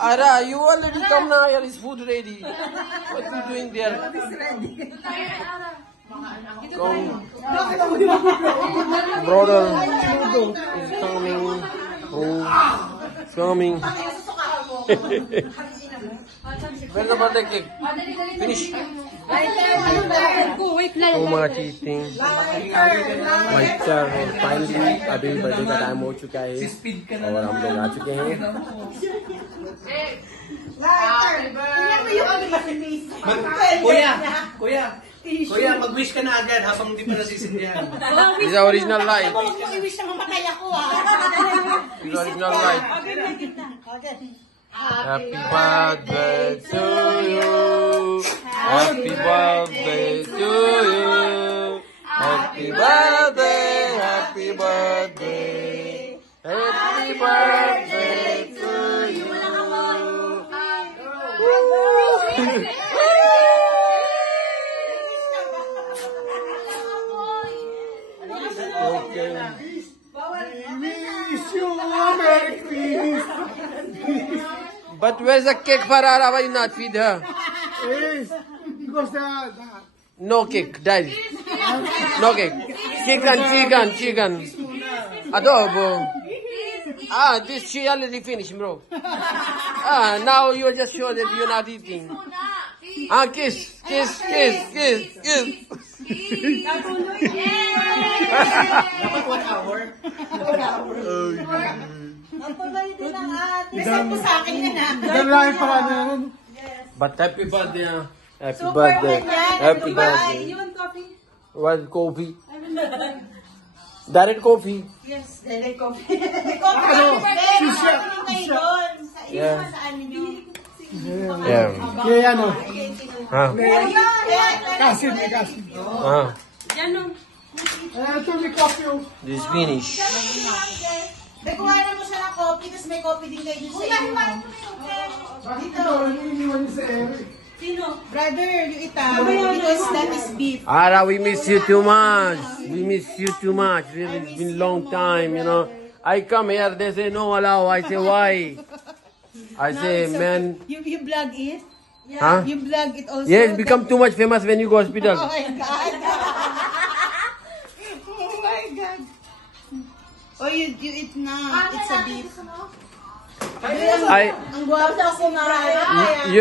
Ara, you already come now. Here is food ready. What you doing there? Come. Brother is coming. Oh, it's coming. Where's the birthday cake? Finish. Oh, my cheating. My child, finally, अभी birthday का time हो चुका है और हम लोग आ चुके हैं. Kuya, mag-wish ka na agad habang hindi pa nasisindihan. This is original life. Mag-wish na mamatay ako This is original life. Happy birthday to you. Happy birthday to you. Happy birthday, happy birthday. Happy birthday to you. Okay. Wish you a Merry Christmas. But where's the cake, Farara? Why you not feed her? Because No cake, Daddy. No cake. Chicken. Adobo. This she already finished, bro. Now you just show that you're not eating. Kiss. dapat 1 hour. But happy birthday, happy birthday, happy birthday. You want coffee? What coffee? Direct coffee. Yes, direct coffee. Yeah. Kaya ano? Kasim. Ito may coffee. This is finished. Kuhanan mo siya ng coffee, tapos may coffee din kayo dun sa inyo. Dito, iniwan niyo sa Eric. Sino? Brother, yung itaw. Because that is beef. Ara, we miss you too much. We miss you too much. Really, it's been a long time, you know. I come here, they say no allow. I say why? I say, man. You vlog it? Huh? You vlog it also? Yes, become too much famous when you go hospital. Oh my God. Oh my God. Oh, you eat na. It's a beef. I. Ang guwapo ko kumain. You